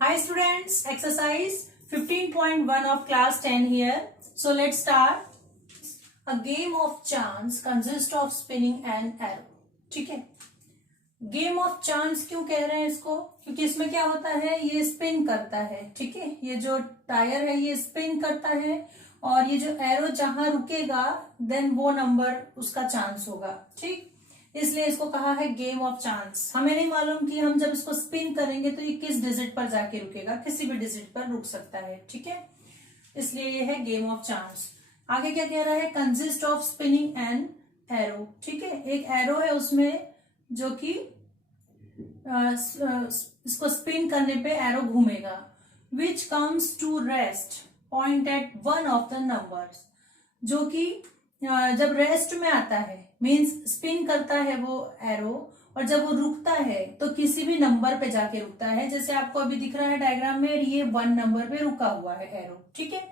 Hi students, exercise 15.1 of class 10 here. So let's start. A game of chance consists of spinning an arrow. ठीक है, game of chance क्यों कह रहे हैं इसको? क्योंकि इसमें क्या होता है, ये स्पिन करता है. ठीक है, ये जो टायर है ये स्पिन करता है और ये जो एरो जहां रुकेगा देन वो नंबर उसका चांस होगा. ठीक, इसलिए इसको कहा है गेम ऑफ चांस. हमें नहीं मालूम कि हम जब इसको स्पिन करेंगे तो ये किस डिजिट पर जाके रुकेगा, किसी भी डिजिट पर रुक सकता है. ठीक है, इसलिए ये है गेम ऑफ चांस. आगे क्या कह रहा है, consist of spinning an arrow. ठीक है, एक एरो है उसमें जो कि इसको स्पिन करने पे एरो घूमेगा. Which comes to rest point at one of the numbers. जो कि जब रेस्ट में आता है मींस स्पिन करता है वो एरो, और जब वो रुकता है तो किसी भी नंबर पे जाके रुकता है. जैसे आपको अभी दिख रहा है डायग्राम में, ये 1 नंबर पे रुका हुआ है एरो. ठीक है,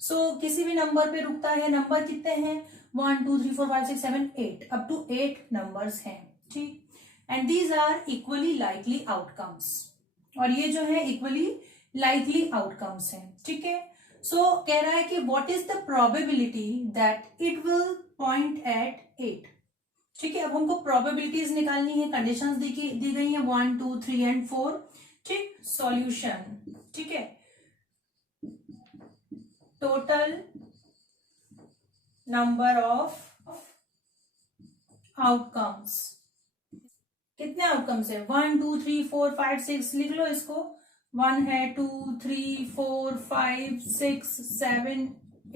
सो किसी भी नंबर पे रुकता है. नंबर कितने हैं, 1 2 3 4 5 6 7 8, अप टू 8 नंबर्स हैं. ठीक, and these are equally likely outcomes. और ये जो है इक्वली लाइकली आउटकम्स हैं. ठीक है, सो कह रहा है कि what is the probability that it will point at 8. ठीक है, अब हमको प्रोबेबिलिटीज निकालनी है. कंडीशंस दी गई है 1 2 3 एंड 4. ठीक, सॉल्यूशन. ठीक है, टोटल नंबर ऑफ आउटकम्स. कितने आउटकम्स है, 1 2 3 4 5 6. लिख लो इसको. 1 है, 2 3 4 5 6 7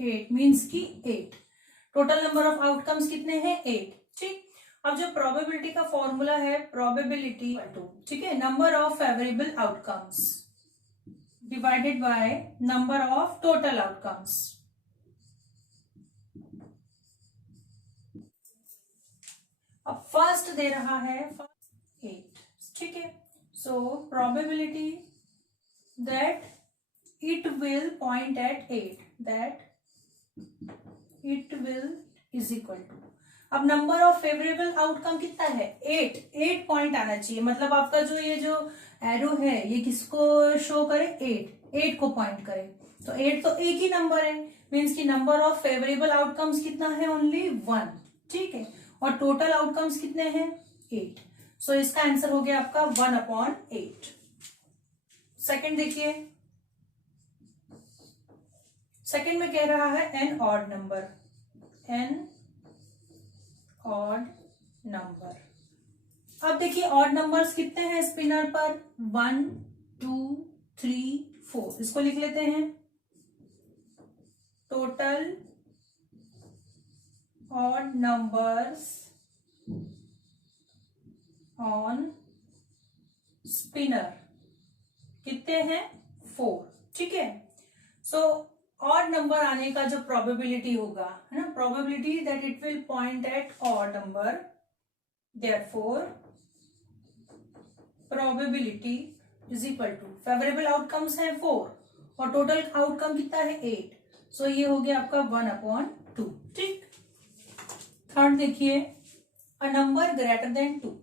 8 मीन्स की 8. टोटल नंबर ऑफ आउटकम्स कितने हैं, 8. ठीक, अब जो प्रोबेबिलिटी का फॉर्मूला है, प्रोबेबिलिटी ठीक है number of favourable outcomes divided by number of total outcomes. अब फर्स्ट दे रहा है 8. ठीक है, so probability that it will point at 8, that it will is equal to. अब नंबर ऑफ फेवरेबल आउटकम कितना है, 8. 8 पॉइंट आना चाहिए. मतलब आपका जो ये जो एरो है ये किसको शो करे, 8 को पॉइंट करे. तो 8 तो एक ही नंबर है, मीन्स की नंबर ऑफ फेवरेबल आउटकम्स कितना है, ओनली 1. ठीक है, और टोटल आउटकम्स कितने हैं, 8. सो इसका आंसर हो गया आपका 1/8. सेकंड देखिए, सेकंड में कह रहा है an odd number. An odd number. अब देखिए ऑड नंबर्स कितने हैं स्पिनर पर, 1 2 3 4. इसको लिख लेते हैं. Total odd numbers on spinner कितने हैं, 4. ठीक है, सो ऑड नंबर आने का जो प्रोबेबिलिटी होगा है ना, probability that it will point at odd number, therefore probability is equal to favourable outcomes है 4 और टोटल आउटकम कितना है, 8. सो ये हो गया आपका 1/2. ठीक, थर्ड देखिए, अ नंबर ग्रेटर देन 2.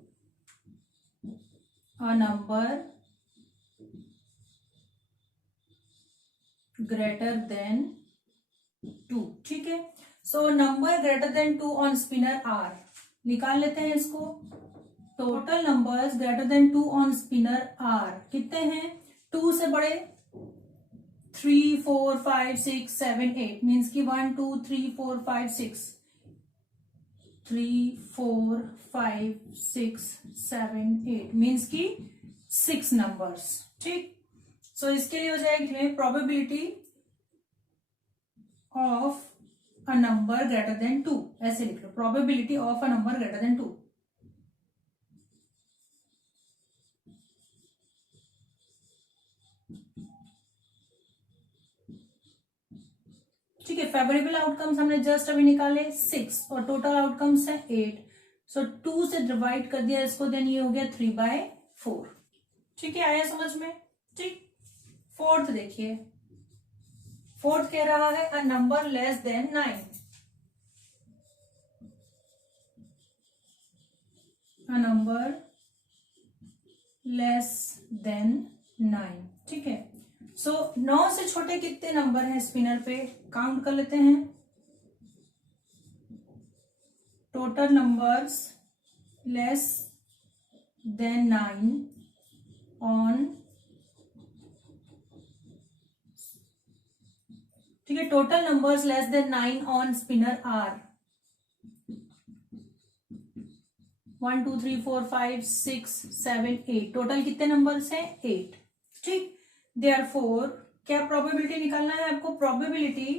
अ नंबर ग्रेटर देन 2. ठीक है, so number greater than 2 on spinner R. निकाल लेते हैं इसको. Total numbers greater than 2 on spinner R कितने हैं, 2 से बड़े 3 4 5 6 7 8 मीन्स की 1 2 3 4 5 6 3 4 5 6 7 8 मीन्स की 6 नंबर्स. ठीक, सो इसके लिए हो जाएगी probability of a number greater than 2. ऐसे लिख लो, probability of a number greater than 2. ठीक है, फेवरेबल आउटकम्स हमने जस्ट अभी निकाले 6 और टोटल आउटकम्स है 8. सो 2 से डिवाइड कर दिया इसको, देन ये हो गया 3/4. ठीक है, आया समझ में. ठीक, फोर्थ देखिए, फोर्थ कह रहा है a number less than 9. A number less than 9। ठीक है, सो 9 से छोटे कितने नंबर हैं स्पिनर पे, काउंट कर लेते हैं। Total numbers less than 9 on, ठीक है, total numbers less than 9 on spinner R 1 2 3 4 5 6 7 8। Total कितने नंबर्स हैं, 8। ठीक, देयरफॉर क्या प्रोबेबिलिटी निकालना है आपको, probability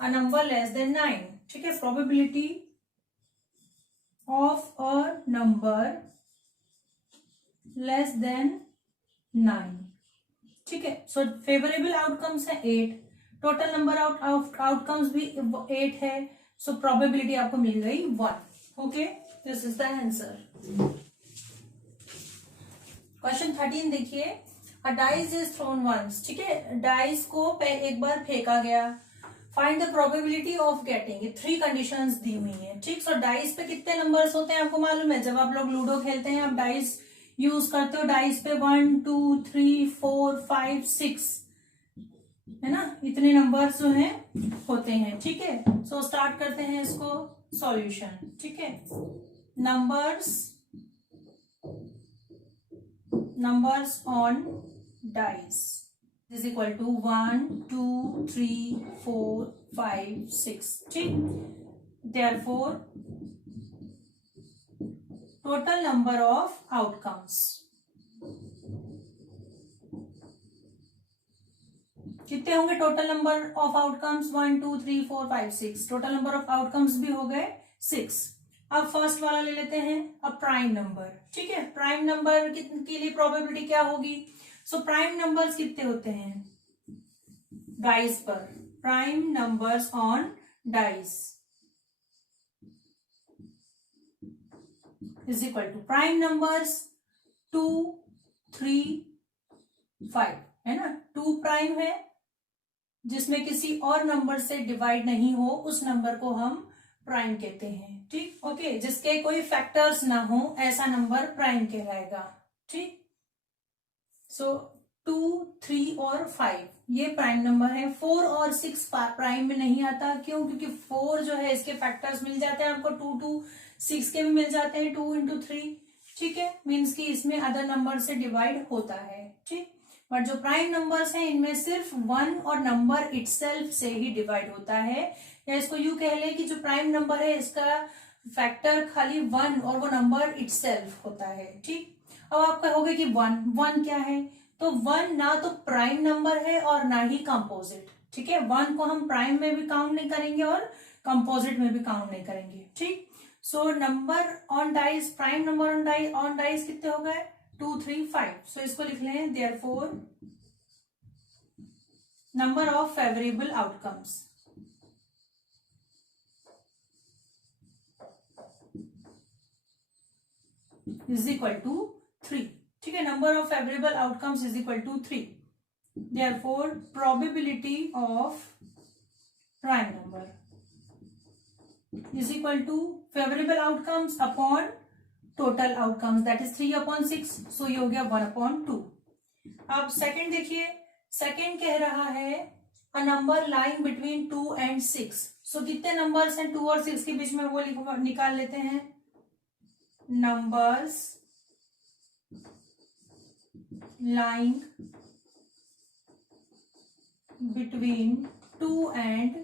a number less than 9। ठीक है, probability of a number less than 9। ठीक है, सो फेवरेबल आउटकम्स है 8, टोटल नंबर आउटकम्स भी 8 है, सो प्रोबेबिलिटी आपको मिल गई 1। Okay, this is the answer. Question 13 देखिए, a dice is thrown once. ठीक है, डाइस को एक बार फेंका गया, find the probability of getting, 3 conditions दी हुई है। ठीक, सो डाइस पे कितने नंबर्स होते हैं आपको मालूम है, जब आप लोग लूडो खेलते हैं आप डाइस यूज करते हो, डाइस पे 1 2 3 4 5 6 है ना, इतने नंबर्स जो हैं होते हैं। ठीक है, सो स्टार्ट करते हैं इसको सॉल्यूशन। ठीक है, numbers on dice is equal to 1 2 3 4 5 6। ठीक, therefore total number of outcomes कितने होंगे, total number of outcomes 1 2 3 4 5 6, total number of outcomes भी हो गए 6। अब फर्स्ट वाला ले लेते हैं, अब प्राइम नंबर। ठीक है, प्राइम नंबर के लिए प्रोबेबिलिटी क्या होगी, सो प्राइम नंबर्स कितने होते हैं डाइस पर, prime numbers on dice is equal to prime numbers 2 3 5 है ना, 2 प्राइम है, जिसमें किसी और नंबर से डिवाइड नहीं हो उस नंबर को हम प्राइम कहते हैं। ठीक, ओके, जिसके कोई फैक्टर्स ना हो ऐसा नंबर प्राइम कहलाएगा। ठीक, सो 2 3 और 5 ये प्राइम नंबर है। 4 और 6 प्राइम में नहीं आता, क्यों, क्योंकि 4 जो है इसके फैक्टर्स मिल जाते हैं आपको 2 2, 6 के भी मिल जाते हैं 2 इंटू 3। ठीक है, मीन्स कि इसमें अदर नंबर से डिवाइड होता है। ठीक, बट जो प्राइम नंबर्स हैं इनमें सिर्फ 1 और नंबर इटसेल्फ से ही डिवाइड होता है, या इसको यूं कह लें कि जो प्राइम नंबर है इसका फैक्टर खाली 1 और वो नंबर इटसेल्फ होता है। ठीक, अब आप कहोगे कि 1 क्या है, तो 1 ना तो प्राइम नंबर है और ना ही कंपोजिट। ठीक है, 1 को हम प्राइम में भी काउंट नहीं करेंगे और कंपोजिट में भी काउंट नहीं करेंगे। ठीक, so number on dice, prime number on dice कितने हो गए 2 3 5। सो इसको लिख लें, therefore number of favourable outcomes is equal to 3। ठीक है, number of favourable outcomes is equal to 3, therefore probability of prime number is equal to favourable outcomes upon total outcomes, that is 3/6। So ये हो गया 1/2। अब second देखिए, second कह रहा है a number lying between 2 and 6। सो कितने नंबर्स हैं 2 और 6 के बीच में, वो निकाल लेते हैं। Numbers lying between 2 and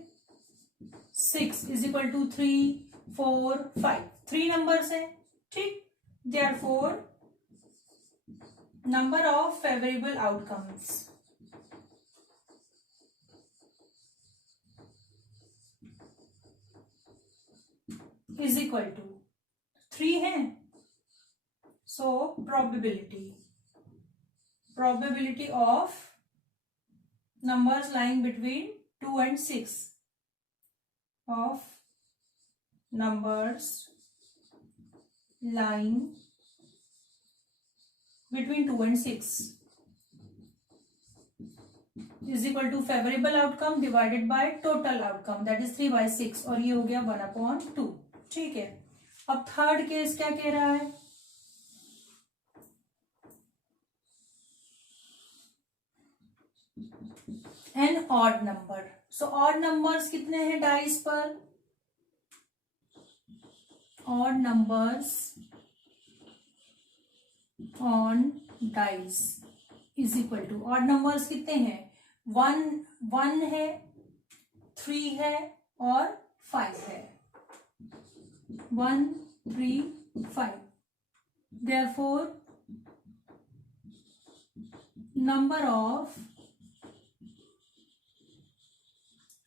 6 is equal to 3 4 5। 3 numbers हैं। ठीक, therefore number of favourable outcomes is equal to 3 है, so probability of numbers lying between 2 and 6 of numbers lying between 2 and 6 is equal to favorable outcome divided by total outcome, that is 3/6, और ये हो गया 1/2। ठीक है, अब third case क्या कह रहा है, an odd number. So odd numbers कितने हैं डाइस पर? Odd numbers on dice is equal to, odd numbers कितने हैं? 1 है, 3 है और 5 है। 1, 3, 5। Therefore, number of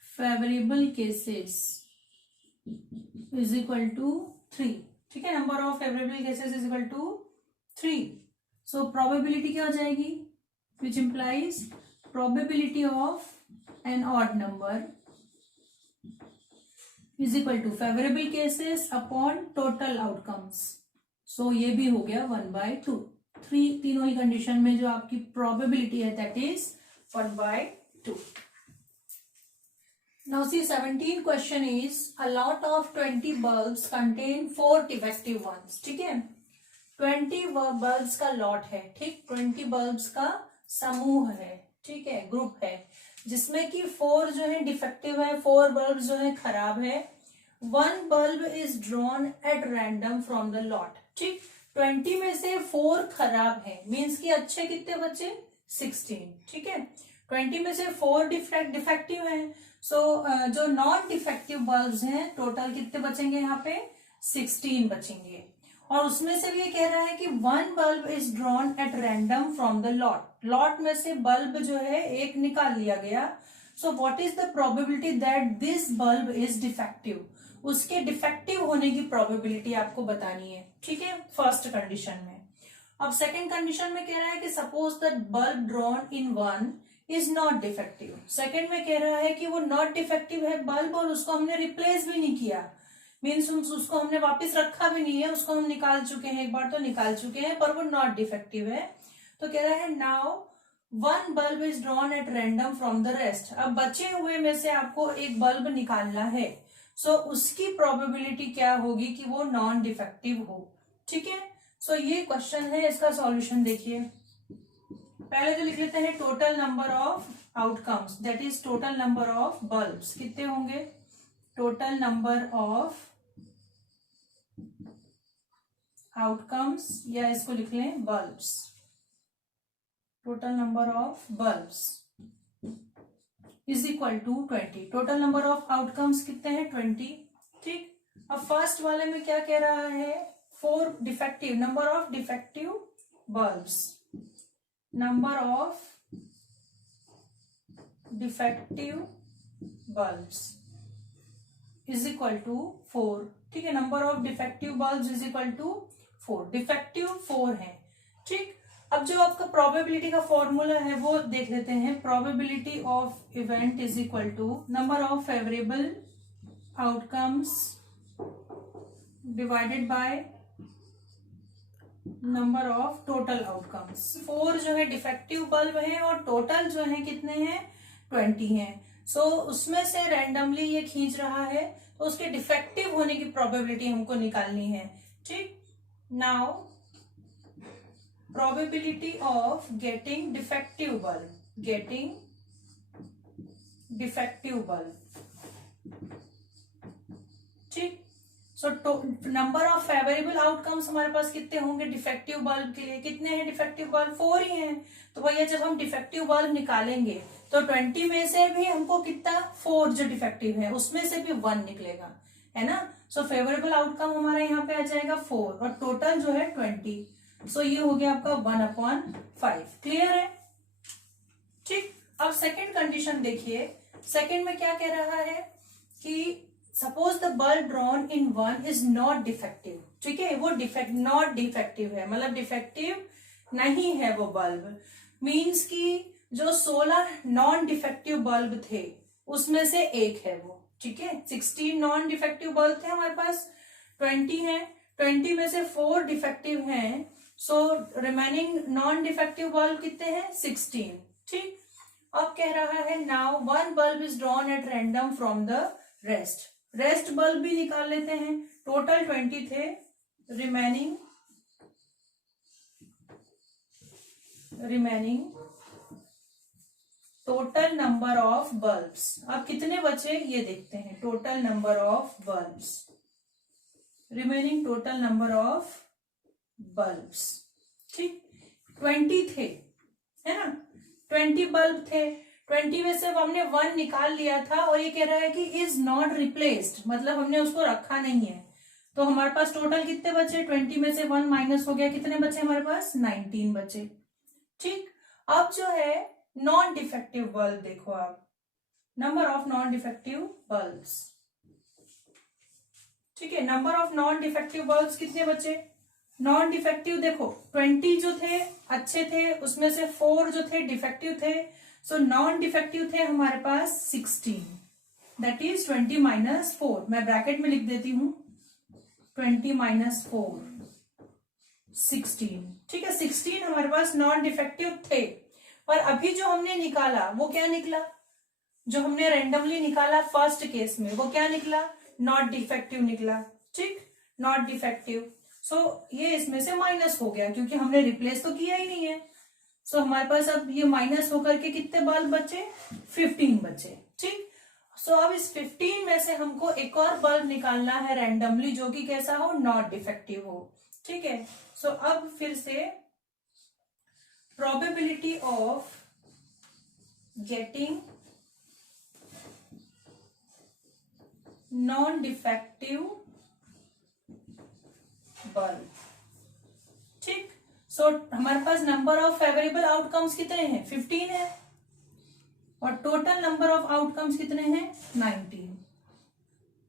favorable cases is equal to 3। ठीक है, number of favorable cases is equal to 3। So probability क्या हो जाएगी? Which implies probability of an odd number is equal to favorable cases upon total outcomes। So ये भी हो गया 1/2। तीनों ही कंडीशन में जो आपकी प्रोबेबिलिटी है that is 1/2। Now see 17 question is a lot of 20 bulbs contain 4 defective ones। ठीक है, 20 बल्ब्स का लॉट है, ठीक, 20 बल्ब्स का समूह है, ठीक है, ग्रुप है, जिसमें कि 4 जो है डिफेक्टिव है, 4 बल्ब जो है खराब है। 1 bulb is drawn at random from the lot. ठीक, 20 में से 4 खराब है, मीन्स कि अच्छे कितने बचे? 16। ठीक है, 20 में से 4 डिफेक्टिव है। सो जो नॉन डिफेक्टिव बल्ब्स हैं टोटल कितने बचेंगे यहाँ पे? 16 बचेंगे। और उसमें से भी ये कह रहा है कि 1 bulb is drawn at random from the lot. Lot में से बल्ब जो है एक निकाल लिया गया। सो what is the probability that this bulb is defective? उसके डिफेक्टिव होने की प्रोबेबिलिटी आपको बतानी है। ठीक है, फर्स्ट कंडीशन में। अब सेकेंड कंडीशन में कह रहा है कि suppose that bulb drawn in 1 is not defective. Second में कह रहा है कि वो नॉट डिफेक्टिव है बल्ब और उसको हमने रिप्लेस भी नहीं किया, मीन्स उसको हमने वापस रखा भी नहीं है, उसको हम निकाल चुके हैं, एक बार तो निकाल चुके हैं, पर वो नॉट डिफेक्टिव है। तो कह रहा है now 1 bulb is drawn at random from the rest. अब बचे हुए में से आपको एक बल्ब निकालना है। सो उसकी प्रोबेबिलिटी क्या होगी कि वो नॉन डिफेक्टिव हो। ठीक है, सो ये क्वेश्चन है, इसका सॉल्यूशन देखिए। पहले तो लिख लेते हैं total number of outcomes, that is total number of bulbs कितने होंगे? टोटल नंबर ऑफ आउटकम्स, या इसको लिख लें bulbs, total number of bulbs is equal to 20। Total number of outcomes कितने हैं? 20। ठीक, अब फर्स्ट वाले में क्या कह रहा है? 4 defective, number of defective bulbs, number of defective bulbs is equal to 4। ठीक है, number of defective bulbs is equal to 4। Defective 4 है। ठीक, अब जो आपका प्रोबेबिलिटी का फॉर्मूला है वो देख लेते हैं। Probability of event is equal to number of favourable outcomes divided by number of total outcomes. 4 जो है डिफेक्टिव बल्ब है और टोटल जो है कितने हैं? 20 हैं। सो उसमें से रैंडमली ये खींच रहा है, तो उसके डिफेक्टिव होने की प्रोबेबिलिटी हमको निकालनी है। ठीक, now probability of getting defective bulb, ठीक। So number of favourable outcomes हमारे पास कितने होंगे डिफेक्टिव बल्ब के लिए? कितने हैं डिफेक्टिव बल्ब? 4 ही हैं। तो भैया जब हम डिफेक्टिव बल्ब निकालेंगे तो 20 में से भी हमको कितना? 4 जो डिफेक्टिव है उसमें से भी 1 निकलेगा, है ना। सो फेवरेबल आउटकम हमारा यहाँ पे आ जाएगा 4 और टोटल जो है 20। सो ये हो गया आपका 1/5। क्लियर है? ठीक, अब सेकेंड कंडीशन देखिए। सेकेंड में क्या कह रहा है कि suppose the bulb drawn in 1 is not defective. ठीक है, वो नॉट डिफेक्टिव है, मतलब डिफेक्टिव नहीं है वो बल्ब। मीन्स कि जो 16 नॉन डिफेक्टिव बल्ब थे उसमें से एक है वो। ठीक है, 16 नॉन डिफेक्टिव बल्ब थे हमारे पास, 20 है, 20 में से 4 डिफेक्टिव हैं। So remaining non defective bulb कितने हैं? 16। ठीक, अब कह रहा है now 1 bulb is drawn at random from the rest bulb भी निकाल लेते हैं। टोटल 20 थे, remaining total number of bulbs. अब कितने बचे ये देखते हैं। Total number of bulbs, remaining total number of bulbs, ठीक 20 थे, है ना, 20 बल्ब थे। 20 में से हमने 1 निकाल लिया था और ये कह रहा है कि इज नॉट रिप्लेस्ड, मतलब हमने उसको रखा नहीं है। तो हमारे पास टोटल कितने बचे, 20 में से 1 माइनस हो गया, कितने बचे हमारे पास, 19 बचे, ठीक। अब जो है नॉन डिफेक्टिव बल्ब देखो आप, number of non defective bulbs, ठीक है। Number of non defective bulbs कितने बचे, नॉन डिफेक्टिव देखो 20 जो थे अच्छे थे, उसमें से 4 जो थे डिफेक्टिव थे। सो नॉन डिफेक्टिव थे हमारे पास 16, दैट इज 20 माइनस 4। मैं ब्रैकेट में लिख देती हूं, 20 माइनस 4 16, ठीक है। 16 हमारे पास नॉन डिफेक्टिव थे। और अभी जो हमने निकाला वो क्या निकला, जो हमने रेंडमली निकाला फर्स्ट केस में वो क्या निकला, नॉट डिफेक्टिव निकला, ठीक, नॉट डिफेक्टिव। सो ये इसमें से माइनस हो गया क्योंकि हमने रिप्लेस तो किया ही नहीं है। सो हमारे पास अब ये माइनस होकर के कितने बल्ब बचे, 15 बचे, ठीक। सो अब इस 15 में से हमको एक और बल्ब निकालना है रैंडमली जो कि कैसा हो, नॉट डिफेक्टिव हो, ठीक है। सो अब फिर से probability of getting non defective bulb, ठीक। सो हमारे पास नंबर ऑफ फेवरेबल आउटकम्स कितने हैं, 15 है, और टोटल नंबर ऑफ आउटकम्स कितने हैं, 19,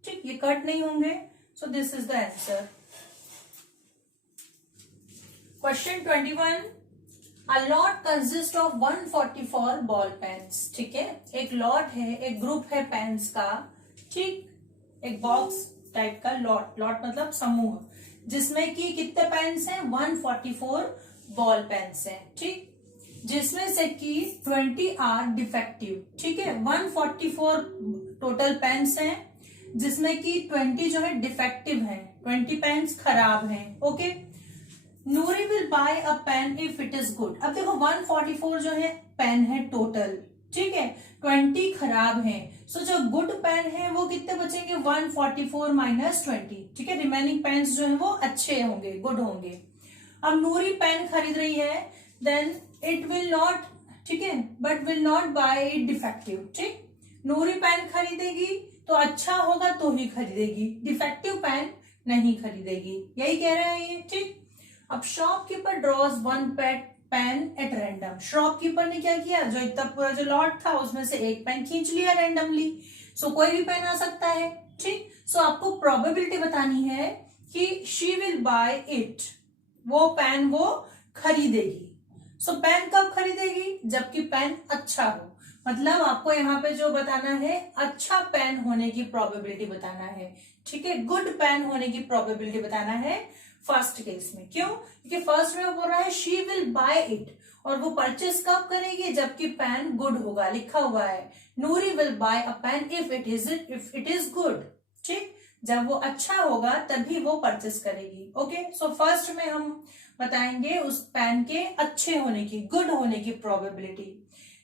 ठीक। ये कट नहीं होंगे। So this is the answer. Question 21, a lot consist of 144 ball pens, ठीक है। एक लॉट है, एक ग्रुप है पेन्स का, ठीक, एक बॉक्स टाइप का लॉट, लॉट मतलब समूह, जिसमें कि कितने पेन्स हैं, 144 बॉल पेन्स हैं, ठीक, जिसमें से कि 20 आर डिफेक्टिव, ठीक है। 144 टोटल पेन्स हैं जिसमें कि 20 जो है डिफेक्टिव हैं, 20 पेन्स खराब हैं, okay. Noori will buy a pen if it is good. अब देखो 144 जो है पेन है टोटल, ठीक है, 20 खराब हैं। सो जो गुड पेन है वो कितने बचेंगे, 144 माइनस 20, ठीक है। रिमेनिंग पेन्स जो है वो अच्छे होंगे, गुड होंगे। अब नूरी पेन खरीद रही है, देन इट विल नॉट, ठीक है, but will not buy it defective, ठीक। नूरी पेन खरीदेगी तो अच्छा होगा तो ही खरीदेगी, डिफेक्टिव पेन नहीं खरीदेगी, यही कह रहे हैं ये, ठीक। अब shopkeeper draws 1 pen at random. Shopkeeper ने क्या किया, जो इतना पूरा जो लॉट था उसमें से एक पेन खींच लिया रैंडमली। सो कोई भी पेन आ सकता है, ठीक। सो आपको प्रोबेबिलिटी बतानी है कि शी विल बाय इट, वो पेन वो खरीदेगी। सो पेन कब खरीदेगी, जबकि पेन अच्छा हो। मतलब आपको यहाँ पे जो बताना है, अच्छा पेन होने की प्रोबेबिलिटी बताना है, ठीक है, गुड पेन होने की प्रोबेबिलिटी बताना है फर्स्ट केस में। क्यों, क्योंकि फर्स्ट में वो बोल रहा है शी विल बाय इट, और वो परचेस कब करेगी, जबकि पेन गुड होगा, लिखा हुआ है Nuri will buy a pen if it is good, ठीक, जब वो अच्छा होगा तभी वो परचेस करेगी, ओके। सो फर्स्ट में हम बताएंगे उस पेन के अच्छे होने की, गुड होने की प्रोबेबिलिटी।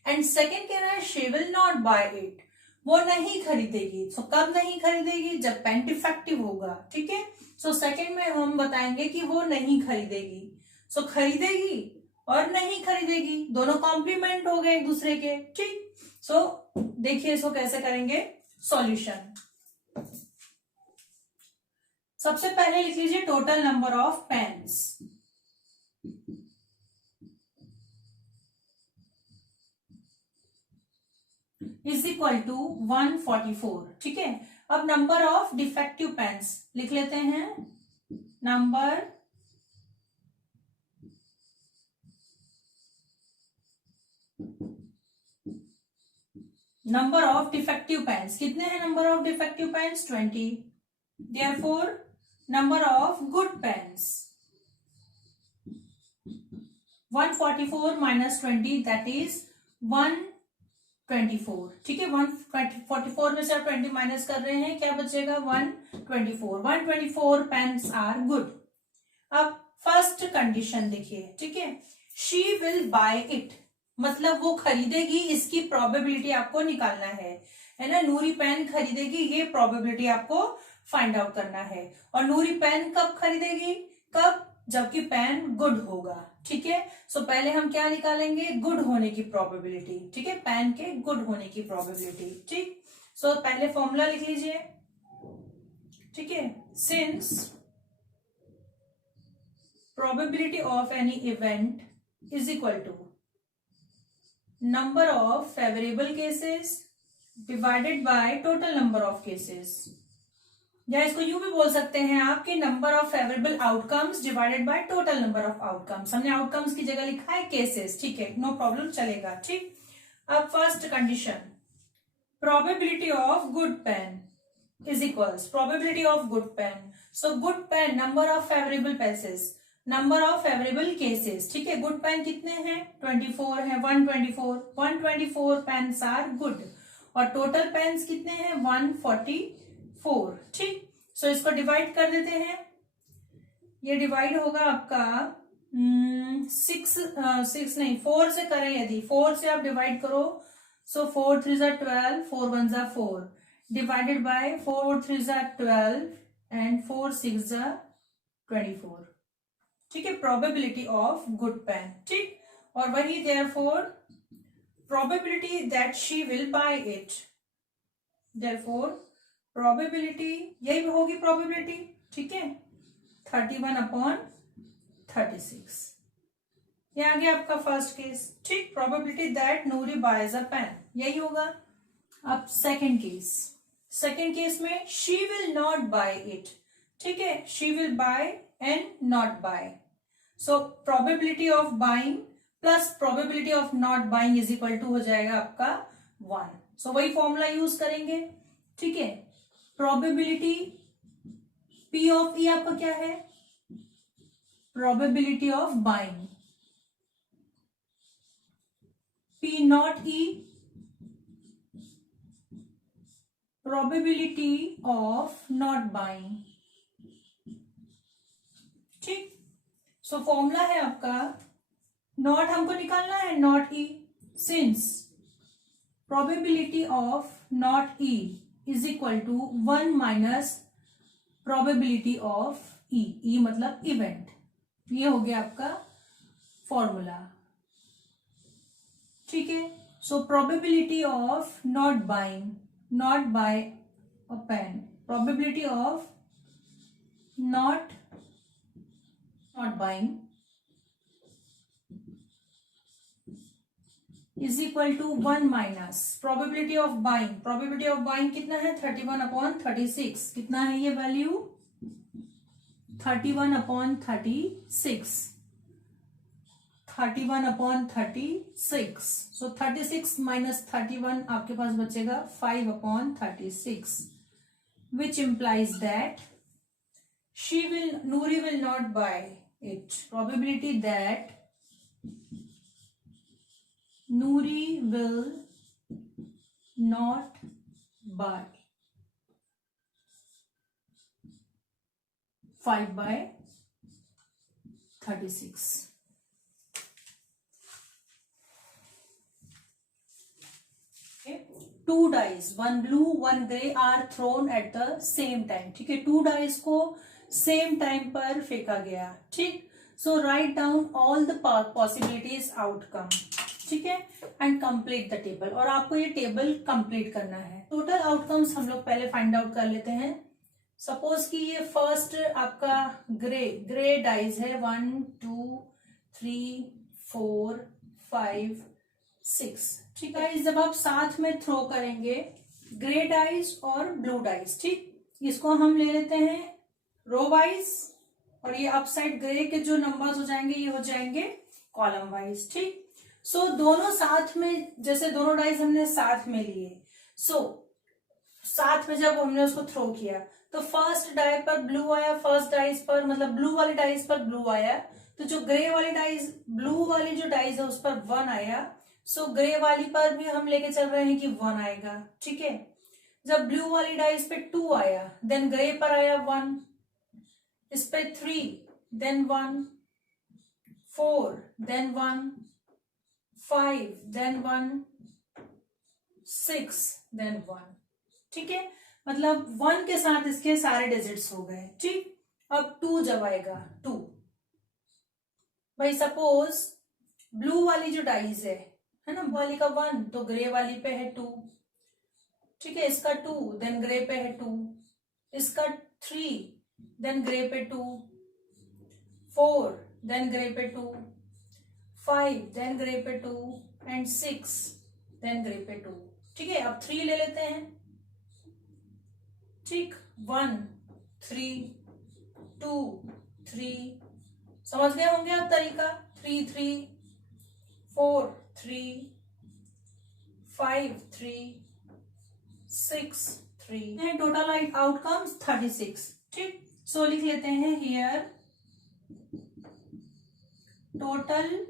एंड सेकेंड कह रहा है she will not buy it, वो नहीं खरीदेगी। सो कब नहीं खरीदेगी, जब पेन डिफेक्टिव होगा, ठीक है। सो सेकेंड में हम बताएंगे कि वो नहीं खरीदेगी। सो खरीदेगी और नहीं खरीदेगी दोनों कॉम्प्लीमेंट हो गए एक दूसरे के, ठीक। सो देखिए इसको कैसे करेंगे सॉल्यूशन। सबसे पहले लिख लीजिए total number of pens, is equal to 144, ठीक है। अब नंबर ऑफ डिफेक्टिव पेन्स लिख लेते हैं, नंबर ऑफ डिफेक्टिव पेन्स कितने हैं, number of defective pens 20, therefore number of good pens 144 minus 20 that is 124, ठीक है। 144 में से आप 20 माइनस कर रहे हैं, क्या बचेगा 124, 124 पेन्स आर गुड। अब फर्स्ट कंडीशन देखिए, ठीक है, शी विल बाय इट, मतलब वो खरीदेगी, इसकी प्रोबेबिलिटी आपको निकालना है ना। नूरी पेन खरीदेगी, ये प्रोबेबिलिटी आपको फाइंड आउट करना है। और नूरी पेन कब खरीदेगी, कब, जबकि पेन गुड होगा। ठीक है, सो पहले हम क्या निकालेंगे, गुड होने की प्रोबेबिलिटी। ठीक है, पेन के गुड होने की प्रोबेबिलिटी। ठीक, सो पहले फॉर्मूला लिख लीजिए। ठीक है, since probability of any event is equal to number of favourable cases divided by total number of cases, या इसको यूं भी बोल सकते हैं आप कि number of favourable outcomes divided by total number of outcomes. हमने आउटकम्स की जगह लिखा है केसेस। ठीक है, नो प्रॉब्लम, चलेगा। ठीक, अब first condition, probability of good pen is equals probability of good pen. So good pen, number of favourable cases, number of favourable cases. ठीक है, गुड पेन कितने हैं, 24 है, 124 पेन्स आर गुड, और टोटल पेन्स कितने हैं, 144। ठीक, सो इसको डिवाइड कर देते हैं। ये डिवाइड होगा आपका 4 से करें, यदि 4 से आप डिवाइड करो, सो 4 3 ज़ा 12, 4 1 ज़ा 4, डिवाइडेड बाय 4 3 ज़ा 12 एंड 4 6 ज़ा 24। ठीक है, प्रोबेबिलिटी ऑफ गुड पेन। ठीक, और वही therefore probability that she will bye it, therefore probability, यही होगी प्रोबेबिलिटी। ठीक है, 31/36। ये आ गया आपका फर्स्ट केस। ठीक, probability that Noori buys a pen, यही होगा। अब सेकंड केस में she will not buy it. ठीक है, she will buy and not buy, so probability of buying plus probability of not buying is equal to हो जाएगा आपका 1। सो वही फॉर्मूला यूज करेंगे। ठीक है, प्रोबेबिलिटी पी ऑफ ई आपका क्या है, probability of buying, P not E probability of not buying. ठीक, सो फॉर्मूला है आपका, नॉट हमको निकालना है, not E, since probability of not E is equal to 1 minus probability of E, E मतलब इवेंट। ये हो गया आपका फॉर्मूला। ठीक है, so probability of not buying, not buy a pen, probability of not buying is equal to 1 minus probability of buying. Probability of buying कितना है, 31/36। कितना है ये वैल्यू, 31/36, 31/36। सो 36 माइनस 31 आपके पास बचेगा 5/36, विच implies that Noori will not buy it. Probability that Noori will not buy 5/36. Two dice, one blue, one grey are thrown at the same time. ठीक है, 2 dice को सेम टाइम पर फेंका गया। ठीक, so write down all the possibilities outcome. ठीक है, and complete the table, और आपको ये टेबल कंप्लीट करना है। टोटल आउटकम्स हम लोग पहले फाइंड आउट कर लेते हैं। सपोज कि ये फर्स्ट आपका ग्रे डाइज है, 1 2 3 4 5 6। ठीक है, जब आप साथ में थ्रो करेंगे ग्रे डाइज और ब्लू डाइज, ठीक, इसको हम ले लेते हैं रो वाइज, और ये अपसाइड ग्रे के जो नंबर्स हो जाएंगे ये हो जाएंगे कॉलम वाइज। ठीक, सो दोनों साथ में, जैसे दोनों डाइस हमने साथ में लिए, सो साथ में जब हमने उसको थ्रो किया तो फर्स्ट डाई पर ब्लू आया, फर्स्ट डाइस पर मतलब ब्लू वाली डाइस पर ब्लू आया, तो जो ग्रे वाली डाइस, ब्लू वाली जो डाइस है उस पर 1 आया। सो ग्रे वाली पर भी हम लेके चल रहे हैं कि 1 आएगा। ठीक है, जब ब्लू वाली डाइस पे 2 आया, देन ग्रे पर आया 1, इस पे 3, देन 1, 4, देन 1, 5 देन 1, 6 देन 1। ठीक है, मतलब 1 के साथ इसके सारे डिजिट्स हो गए। ठीक, अब 2 जब आएगा 2, भाई सपोज ब्लू वाली जो डाइज है ना, वाली का 1 तो ग्रे वाली पे है 2। ठीक है, इसका 2 देन ग्रे पे है 2, इसका 3 देन ग्रे पे 2, 4 देन ग्रे पे 2, 5 देन ग्रे पे 2 एंड 6 देन ग्रे पे 2। ठीक है, अब 3 ले लेते हैं। ठीक, 1 3 2 3, समझ गए होंगे आप तरीका। 3 3 4 3 5 3 6 3, टोटल आउटकम्स 36। ठीक, सो लिख लेते हैं here total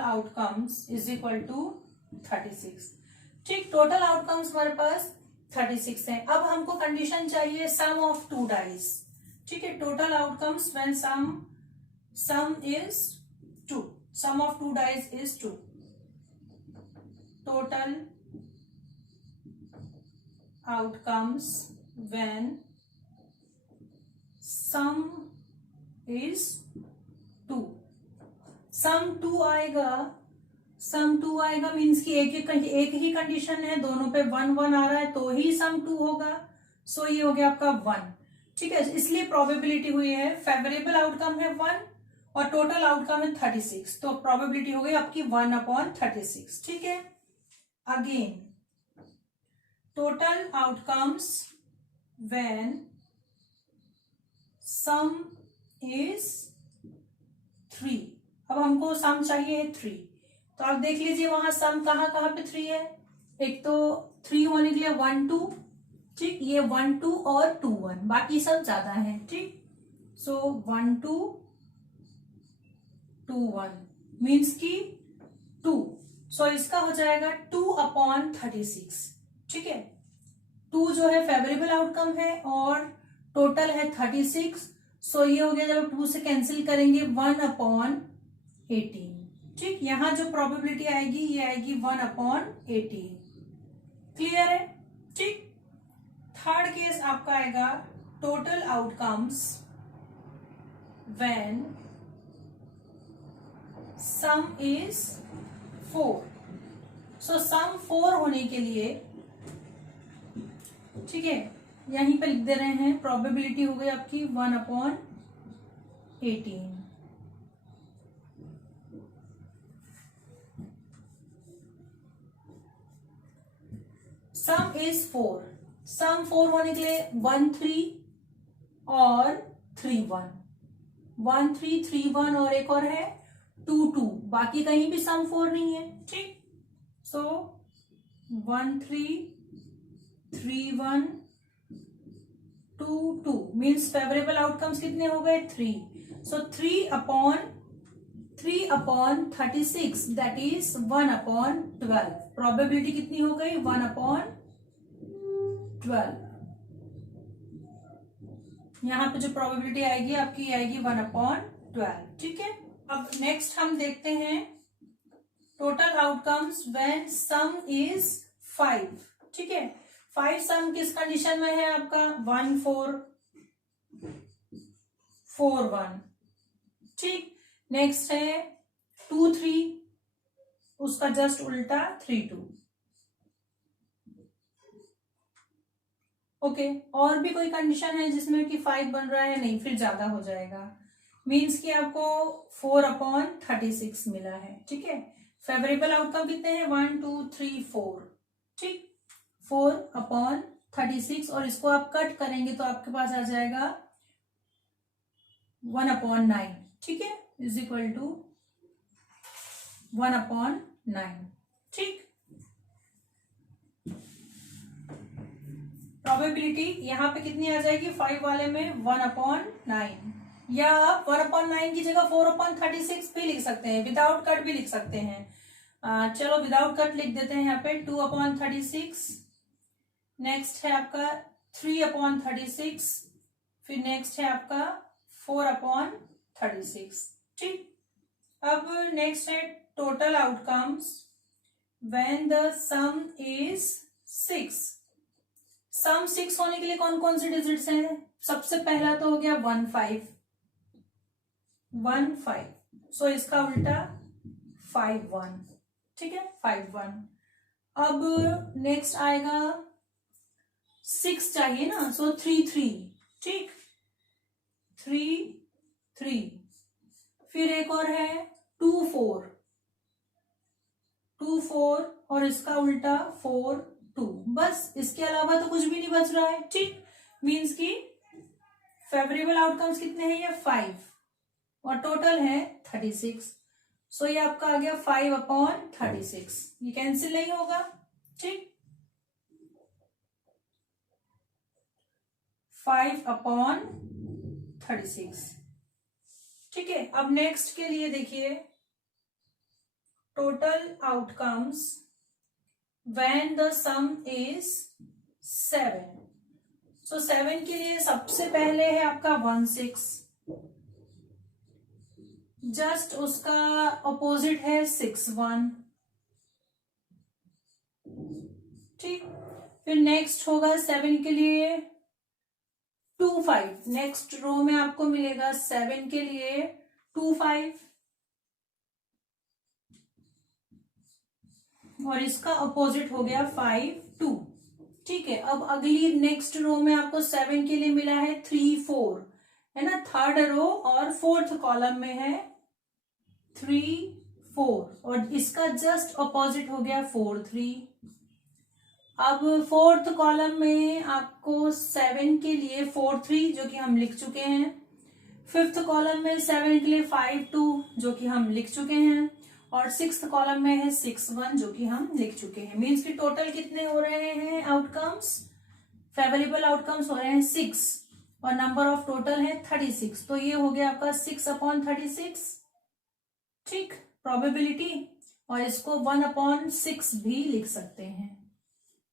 outcomes is equal to 36। ठीक, टोटल आउटकम्स हमारे पास 36 है। अब हमको कंडीशन चाहिए सम ऑफ 2 डाइज। ठीक है, total outcomes when sum is 2, sum of 2 dice is 2। Total outcomes when sum is 2। Sum 2 आएगा, सम 2 आएगा मीन्स कि एक ही कंडीशन है, दोनों पे 1 1 आ रहा है तो ही सम 2 होगा। सो ये हो गया आपका 1। ठीक है, इसलिए प्रोबेबिलिटी हुई है, फेवरेबल आउटकम है 1 और टोटल आउटकम है 36, तो प्रोबेबिलिटी हो गई आपकी 1/36। ठीक है, again total outcomes when sum is 3। अब हमको सम चाहिए 3, तो आप देख लीजिए वहां सम कहाँ कहाँ पे 3 है। एक तो 3 होने के लिए 1 2, ठीक, ये 1 2 और 2 1, बाकी सब ज्यादा है। ठीक, सो 1 2 2 1 मीन्स की 2, सो इसका हो जाएगा 2/36। ठीक है, 2 जो है फेवरेबल आउटकम है और टोटल है 36, सो ये हो गया, जब 2 से कैंसिल करेंगे 1/18। ठीक, यहां जो प्रोबेबिलिटी आएगी ये आएगी 1/18। क्लियर है। ठीक, थर्ड केस आपका आएगा total outcomes when sum is 4। सो सम 4 होने के लिए, ठीक है, यहीं पे लिख दे रहे हैं, प्रोबेबिलिटी हो गई आपकी 1/18। सम इज 4, सम 4 होने के लिए 1 3 और 3 1, 1 3 3 1 और एक और है 2 2, बाकी कहीं भी सम 4 नहीं है। ठीक, सो 1 3 3 1 2 2 मीन्स फेवरेबल आउटकम्स कितने हो गए 3। सो 3/36 दैट इज 1/12। प्रोबेबिलिटी कितनी हो गई 1/12। यहां पे जो प्रोबेबिलिटी आएगी आपकी आएगी 1/12। ठीक है, अब नेक्स्ट हम देखते हैं total outcomes when sum is 5। ठीक है, 5 सम किस कंडीशन में है आपका 1 4 4 1। ठीक, नेक्स्ट है 2 3, उसका जस्ट उल्टा 3 2। ओके, और भी कोई कंडीशन है जिसमें कि 5 बन रहा है? नहीं, फिर ज्यादा हो जाएगा, मीन्स कि आपको 4/36 मिला है। ठीक है, फेवरेबल आउटकम कितने हैं 1 2 3 4। ठीक, 4/36 और इसको आप कट करेंगे तो आपके पास आ जाएगा 1/9। ठीक है, इज इक्वल टू 1/9। ठीक, प्रोबेबिलिटी यहां पे कितनी आ जाएगी 5 वाले में 1/9, या आप 1/9 की जगह 4/36 भी लिख सकते हैं, विदाउट कट भी लिख सकते हैं। चलो विदाउट कट लिख देते हैं यहाँ पे 2/36। नेक्स्ट है आपका 3/36, फिर नेक्स्ट है आपका 4/36। ठीक, अब नेक्स्ट है total outcomes when the some is 6। सम 6 होने के लिए कौन कौन से डिजिट्स हैं? सबसे पहला तो हो गया 15, 15, सो इसका उल्टा 51, ठीक है, 51। अब नेक्स्ट आएगा 6 चाहिए ना, सो 3, 3, ठीक, 3, 3। फिर एक और है 2, 4, 2, 4 और इसका उल्टा 4, 2। बस इसके अलावा तो कुछ भी नहीं बच रहा है, ठीक। मीन्स की फेवरेबल आउटकम्स कितने हैं? ये 5 और टोटल है 36। सो ये आपका आ गया 5/36। ये कैंसिल नहीं होगा, ठीक। 5/36, ठीक है। अब नेक्स्ट के लिए देखिए total outcomes when the some is 7। सो 7 के लिए सबसे पहले है आपका 16, जस्ट उसका ऑपोजिट है 61, ठीक। फिर नेक्स्ट होगा 7 के लिए 2, 5। नेक्स्ट रो में आपको मिलेगा 7 के लिए 2, 5 और इसका अपोजिट हो गया 5, 2, ठीक है। अब अगली नेक्स्ट रो में आपको 7 के लिए मिला है 3, 4, है ना। थर्ड रो और फोर्थ कॉलम में है 3, 4 और इसका जस्ट अपोजिट हो गया 4, 3। अब फोर्थ कॉलम में आपको 7 के लिए 4, 3 जो कि हम लिख चुके हैं। फिफ्थ कॉलम में 7 के लिए 5, 2 जो कि हम लिख चुके हैं और सिक्स्थ कॉलम में है 6, 1 जो कि हम लिख चुके हैं। मीन्स कि टोटल कितने हो रहे हैं आउटकम्स? फेवरेबल आउटकम्स हो रहे हैं 6 और नंबर ऑफ टोटल है 36। तो ये हो गया आपका 6/36, ठीक, प्रोबेबिलिटी। और इसको 1/6 भी लिख सकते हैं।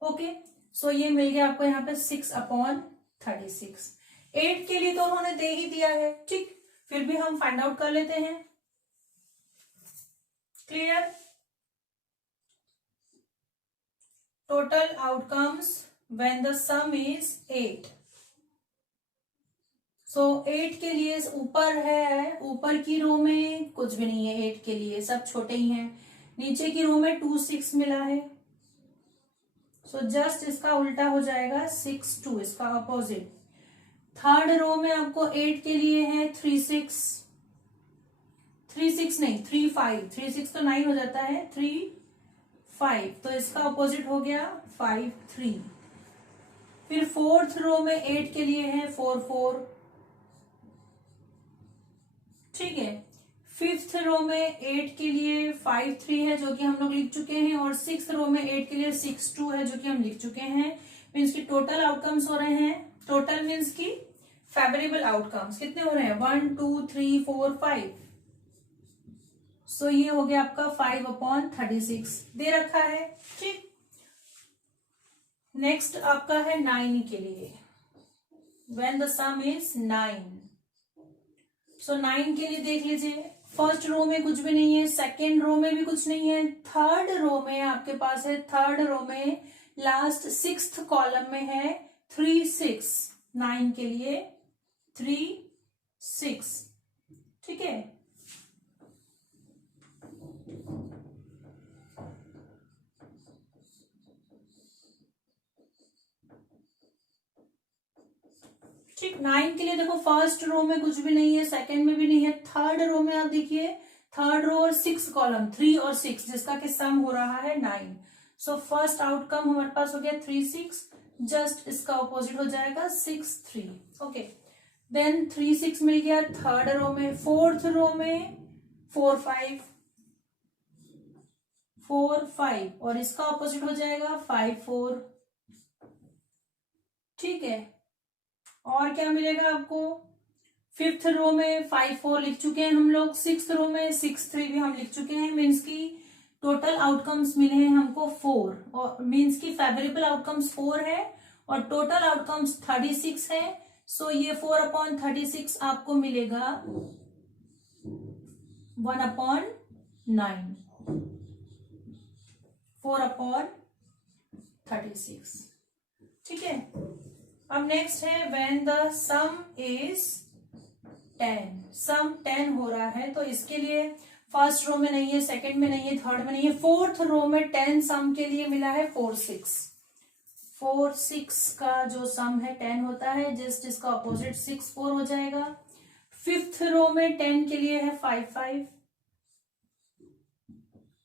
ओके, सो ये मिल गया आपको यहाँ पे 6/36। 8 के लिए तो उन्होंने दे ही दिया है, ठीक, फिर भी हम फाइंड आउट कर लेते हैं। Clear? Total outcomes when the some is 8। सो 8 के लिए ऊपर है, ऊपर की रो में कुछ भी नहीं है 8 के लिए, सब छोटे ही हैं। नीचे की रो में 2, 6 मिला है, सो जस्ट इसका उल्टा हो जाएगा 6, 2, इसका अपोजिट। थर्ड रो में आपको 8 के लिए है 3, 6, 3, 6 नहीं 3, 5, 3, 6 तो 9 हो जाता है, 3, 5 तो इसका अपोजिट हो गया 5, 3। फिर फोर्थ रो में 8 के लिए है 4, 4, ठीक है। फिफ्थ रो में 8 के लिए 5, 3 है जो कि हम लोग लिख चुके हैं और सिक्स्थ रो में 8 के लिए 6, 2 है जो कि हम लिख चुके हैं। मीन्स की टोटल आउटकम्स हो रहे हैं, टोटल मीन्स की फेवरेबल आउटकम्स कितने हो रहे हैं? 1, 2, 3, 4, 5। सो ये हो गया आपका 5/36 दे रखा है, ठीक। नेक्स्ट आपका है 9 के लिए, व्हेन द सम इज 9। सो 9 के लिए देख लीजिए, फर्स्ट रो में कुछ भी नहीं है, सेकेंड रो में भी कुछ नहीं है, थर्ड रो में आपके पास है, थर्ड रो में लास्ट सिक्स्थ कॉलम में है 3, 6। 9 के लिए 3, 6, ठीक है। ठीक, 9 के लिए देखो फर्स्ट रो में कुछ भी नहीं है, सेकंड में भी नहीं है, थर्ड रो में आप देखिए, थर्ड रो और 6 कॉलम 3 और 6 जिसका कि सम हो रहा है 9। सो फर्स्ट आउटकम हमारे पास हो गया 3, 6, जस्ट इसका ऑपोजिट हो जाएगा 6, 3। ओके, देन 3, 6 मिल गया थर्ड रो में। फोर्थ रो में 4, 5, 4, 5 और इसका ऑपोजिट हो जाएगा 5, 4, ठीक है। और क्या मिलेगा आपको? फिफ्थ रो में 5, 4 लिख चुके हैं हम लोग, सिक्स्थ रो में 6, 3 भी हम लिख चुके हैं। मीन्स की टोटल आउटकम्स मिले हैं हमको 4 और मीन्स की फेवरेबल आउटकम्स 4 है और टोटल आउटकम्स 36 है। सो ये 4/36 आपको मिलेगा 1/9, 4/36। ठीक है, अब नेक्स्ट है व्हेन द सम इज 10, सम 10 हो रहा है, तो इसके लिए फर्स्ट रो में नहीं है, सेकंड में नहीं है, थर्ड में नहीं है, फोर्थ रो में 10 सम के लिए मिला है 4 6। 4 6 का जो सम है 10 होता है, जस्ट इसका ऑपोजिट 6 4 हो जाएगा। फिफ्थ रो में 10 के लिए है 5 5,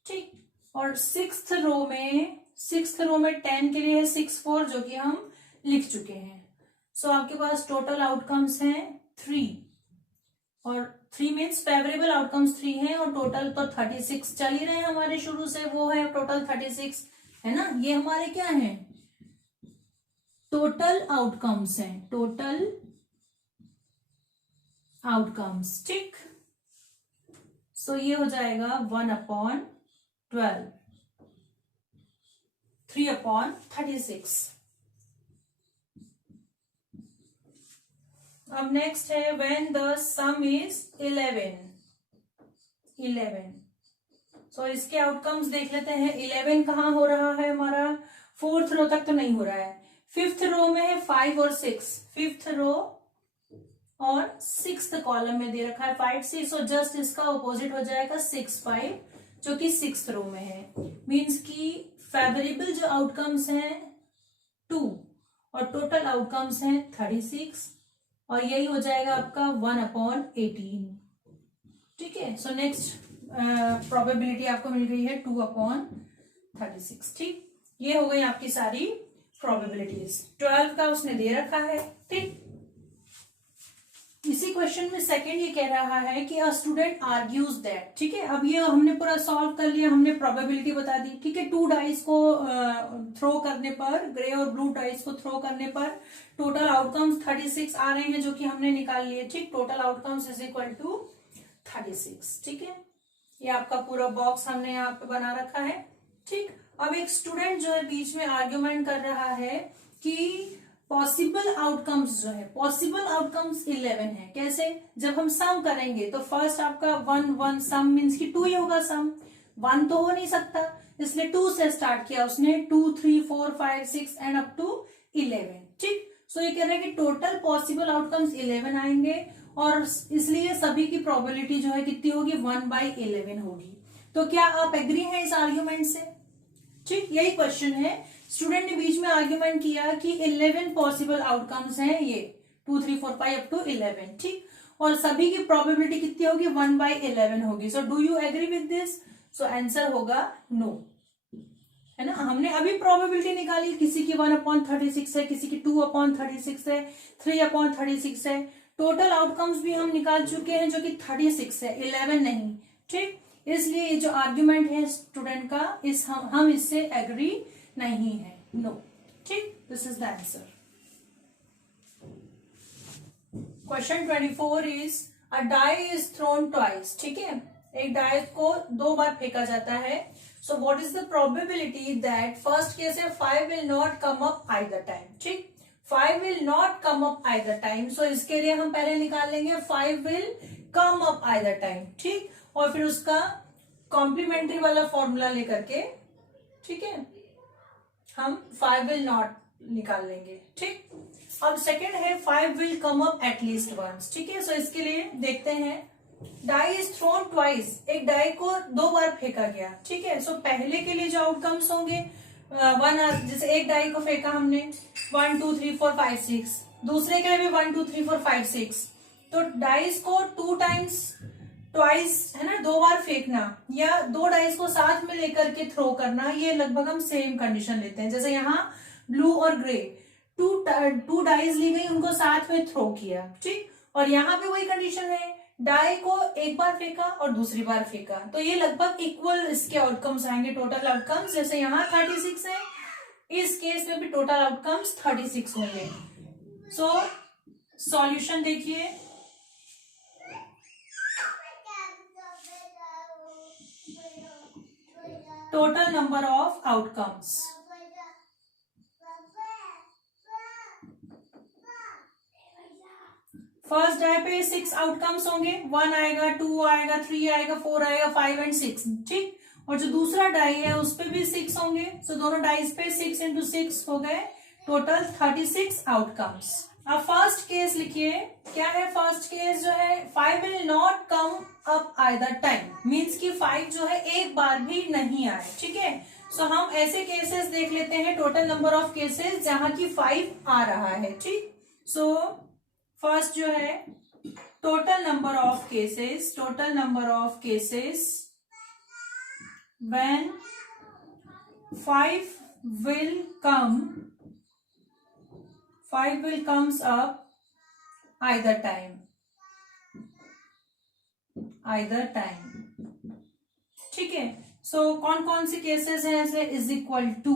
ठीक। और सिक्स्थ रो में 10 के लिए है 6 4, जो कि हम लिख चुके हैं। सो आपके पास टोटल आउटकम्स हैं 3, और 3 मीन्स फेवरेबल आउटकम्स 3 हैं, और टोटल तो 36 चल ही रहे हैं हमारे शुरू से, वो है टोटल 36, है ना। ये हमारे क्या हैं, टोटल आउटकम्स हैं, टोटल आउटकम्स, ठीक। सो ये हो जाएगा 1/12, 3/36। अब नेक्स्ट है व्हेन द सम इज 11। सो इसके आउटकम्स देख लेते हैं। 11 कहाँ हो रहा है हमारा, फोर्थ रो तक तो नहीं हो रहा है, फिफ्थ रो में है 5 और 6, फिफ्थ रो और सिक्स्थ कॉलम में दे रखा है 5 6, सो जस्ट इसका ऑपोजिट हो जाएगा 6 5, जो कि सिक्स्थ रो में है। मीन्स की फेवरेबल जो आउटकम्स हैं 2, और टोटल आउटकम्स हैं 36, और यही हो जाएगा आपका 1/18। ठीक है, सो नेक्स्ट प्रोबेबिलिटी आपको मिल गई है 2/36। ठीक, ये हो गई आपकी सारी प्रोबेबिलिटीज। 12 का उसने दे रखा है, ठीक। इसी क्वेश्चन में सेकंड ये कह रहा है कि अ स्टूडेंट आर्ग्यूज दैट, ठीक है। अब ये हमने पूरा सॉल्व कर लिया, हमने प्रोबेबिलिटी बता दी, ठीक है। 2 डाइस को थ्रो करने पर, ग्रे और ब्लू डाइस को थ्रो करने पर टोटल आउटकम्स 36 आ रहे हैं, जो कि हमने निकाल लिए, ठीक। Total outcomes is equal to 36, ठीक है। ये आपका पूरा बॉक्स हमने यहाँ पे बना रखा है, ठीक। अब एक स्टूडेंट जो है बीच में आर्ग्यूमेंट कर रहा है कि पॉसिबल आउटकम्स जो है, पॉसिबल आउटकम्स 11 है। कैसे, जब हम सम करेंगे तो फर्स्ट आपका 1 1 सम मीन्स की 2 ही होगा सम, 1 तो हो नहीं सकता, इसलिए 2 से स्टार्ट किया उसने, 2 3 4 5 6 एंड अप टू 11, ठीक। सो ये कह रहा है कि टोटल पॉसिबल आउटकम्स 11 आएंगे, और इसलिए सभी की प्रोबेबिलिटी जो है कितनी होगी, 1/11 होगी। तो क्या आप एग्री हैं इस आर्ग्यूमेंट से, ठीक। यही क्वेश्चन है, स्टूडेंट ने बीच में आर्ग्यूमेंट किया कि 11 पॉसिबल आउटकम्स हैं, ये 2 3 4 5 अप टू 11, ठीक। और सभी की प्रोबेबिलिटी कितनी होगी, 1/11 होगी। So do you agree with this, so answer होगा नो, है ना। हमने अभी प्रोबेबिलिटी निकाली, किसी की 1/36 है, किसी की 2/36 है, 3/36 है। टोटल आउटकम्स भी हम निकाल चुके हैं, जो कि 36 है, 11 नहीं, ठीक। इसलिए ये जो आर्ग्यूमेंट है स्टूडेंट का, हम इससे एग्री नहीं है, नो, ठीक। This is the answer. Question 24 is a die is thrown twice, ठीक है। एक डाई को 2 बार फेंका जाता है। So what is the probability that, first case है 5 will not come up either time, ठीक। 5 will not come up either time, so इसके लिए हम पहले निकाल लेंगे 5 will come up either time, ठीक। और फिर उसका कॉम्प्लीमेंट्री वाला फॉर्मूला लेकर के, ठीक है, हम 5 विल नॉट निकाल लेंगे, ठीक। अब सेकंड है 5 will come up at least once, ठीक है। सो इसके लिए देखते हैं, डाई इज थ्रोन ट्वाइस, एक डाई को 2 बार फेंका गया, ठीक है। सो पहले के लिए जो आउटकम्स होंगे, जैसे एक डाई को फेंका हमने 1 2 3 4 5 6, दूसरे के लिए भी 1 2 3 4 5 6, तो डाइस को 2 टाइम्स ट्वाइस, है ना, 2 बार फेंकना, या 2 डाइस को साथ में लेकर के थ्रो करना, ये लगभग हम सेम कंडीशन लेते हैं। जैसे यहाँ ब्लू और ग्रे, 2 डाइस ली गई, उनको साथ में थ्रो किया, ठीक। और यहाँ पे वही कंडीशन है, डाई को एक बार फेंका और दूसरी बार फेंका, तो ये लगभग इक्वल इसके आउटकम्स आएंगे, टोटल आउटकम्स। जैसे यहाँ 36 है, इस केस में भी टोटल आउटकम्स 36 होंगे। सो सॉल्यूशन देखिए, total number of outcomes, first die पे 6 आउटकम्स होंगे, 1 आएगा, 2 आएगा, 3 आएगा, 4 आएगा, 5 एंड 6, ठीक। और जो दूसरा डाई है उस पे भी 6 होंगे, सो दोनों डाइस पे 6 इंटू 6 हो गए, टोटल 36 आउटकम्स। अब फर्स्ट केस लिखिए, क्या है फर्स्ट केस जो है, 5 will not come up either time, means कि 5 जो है एक बार भी नहीं आए, ठीक है। सो हम ऐसे केसेस देख लेते हैं, टोटल नंबर ऑफ केसेस जहां की 5 आ रहा है, ठीक। सो फर्स्ट जो है, total number of cases, total number of cases when 5 will come, 5 will comes up either time, either time, ठीक है। सो कौन कौन सी केसेस हैं ऐसे, इज इक्वल टू,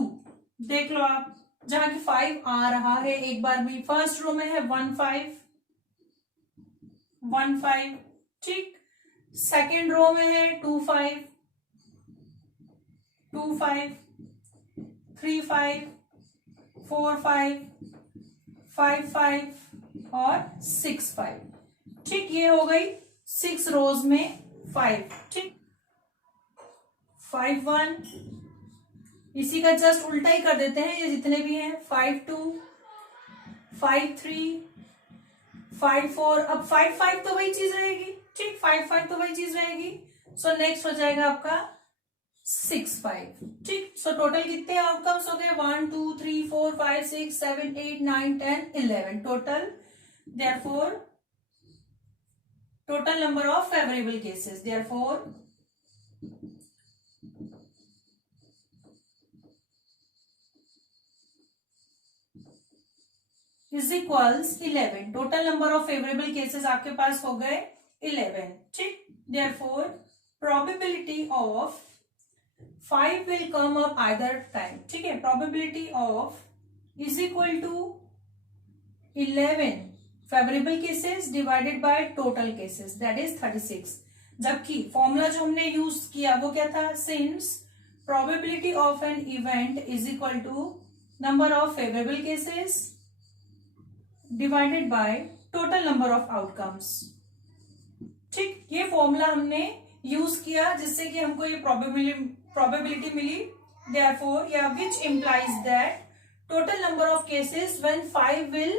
देख लो आप, जहां की 5 आ रहा है एक बार भी, फर्स्ट रो में है 1 5 1 5, ठीक। सेकेंड रो में है 2 5 2 5 3 5 4 5 5 5 और 6 5, ठीक। ये हो गई 6 रोज में 5, ठीक। 5 1, इसी का जस्ट उल्टा ही कर देते हैं, ये जितने भी हैं, 5 2 5 3 5 4, अब 5 5 तो वही चीज रहेगी, ठीक। 5 5 तो वही चीज रहेगी। सो नेक्स्ट हो जाएगा आपका 6 5, ठीक। सो टोटल कितने आउटकम्स हो गए, 1 2 3 4 5 6 7 8 9 10 11 total, therefore total number of favourable cases, therefore is equals 11, total number of favourable cases आपके पास हो गए 11, ठीक। Therefore probability of 5 will come up either time, ठीक है। Probability of is equal to 11 favourable cases divided by total cases, that is 36। जबकि formula जो हमने यूज किया वो क्या था, since probability of an event is equal to number of favourable cases divided by total number of outcomes, ठीक। ये formula हमने यूज किया जिससे कि हमको ये प्रोबेबिलिटी मिली, देयरफॉर या which implies that total number of cases when 5 will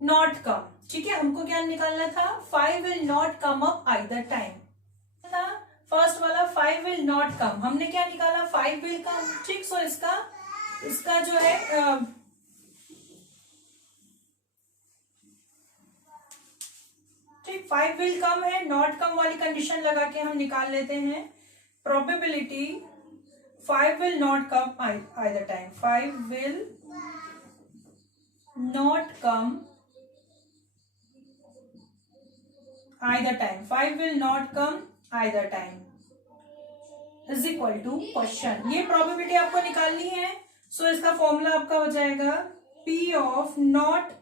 not कम, ठीक है। हमको क्या निकालना था, 5 will not come up either time था, फर्स्ट वाला 5 विल नॉट कम, हमने क्या निकाला, 5 विल कम, ठीक। सो इसका जो है ठीक, 5 विल कम है, नॉट कम वाली कंडीशन लगा के हम निकाल लेते हैं probability 5 will not come either time, 5 will not come either time, 5 will not come either time is equal to question, ये प्रोबेबिलिटी आपको निकालनी है। सो इसका फॉर्मूला आपका हो जाएगा P of not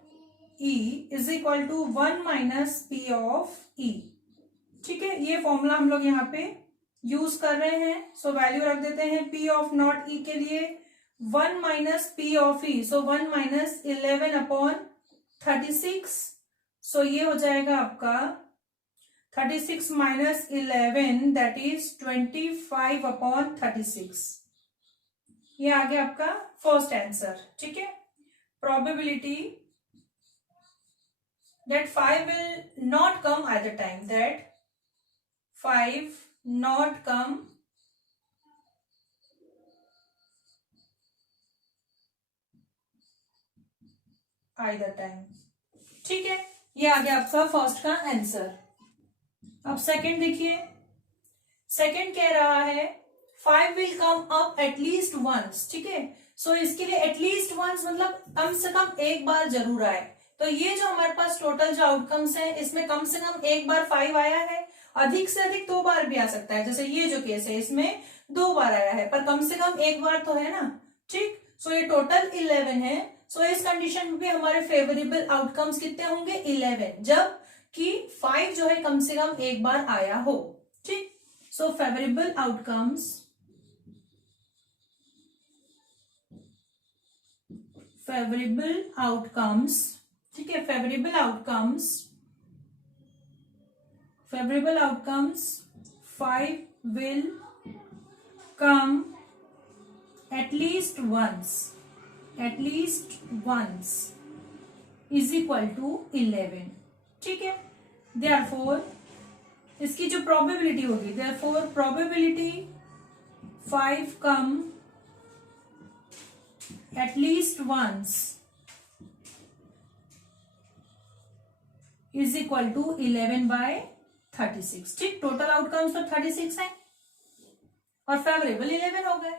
E is equal to 1 minus P of E, ठीक है। ये फॉर्मूला हम लोग यहाँ पे यूज कर रहे हैं। सो वैल्यू रख देते हैं P ऑफ नॉट E के लिए 1 minus P of E, so 1 minus 11 upon 36। सो ये हो जाएगा आपका 36 माइनस 11 दैट इज 25 अपॉन 36। ये आ गया आपका फर्स्ट आंसर, ठीक है। Probability that 5 will not come either time, that 5 not come either time, ठीक है। ये आ गया आपका फर्स्ट का आंसर। अब सेकंड देखिए, सेकंड कह रहा है 5 will come up at least once, ठीक है। सो इसके लिए एटलीस्ट वंस मतलब कम से कम एक बार जरूर आए। तो ये जो हमारे पास टोटल जो आउटकम्स है इसमें कम से कम एक बार 5 आया है, अधिक से अधिक 2 बार भी आ सकता है, जैसे ये जो केस है इसमें 2 बार आया है, पर कम से कम एक बार तो है ना, ठीक। सो ये टोटल 11 है। सो इस कंडीशन में भी हमारे फेवरेबल आउटकम्स कितने होंगे, 11, जब कि 5 जो है कम से कम एक बार आया हो, ठीक। So favourable outcomes, favourable outcomes, ठीक है, favourable outcomes favourable outcomes 5 will come at least once is equal to 11. ठीक है, therefore इसकी जो प्रोबेबिलिटी होगी, therefore probability 5 come at least once is equal to 11/36. ठीक, टोटल आउटकम्स तो 36 है और फेवरेबल 11 हो गए.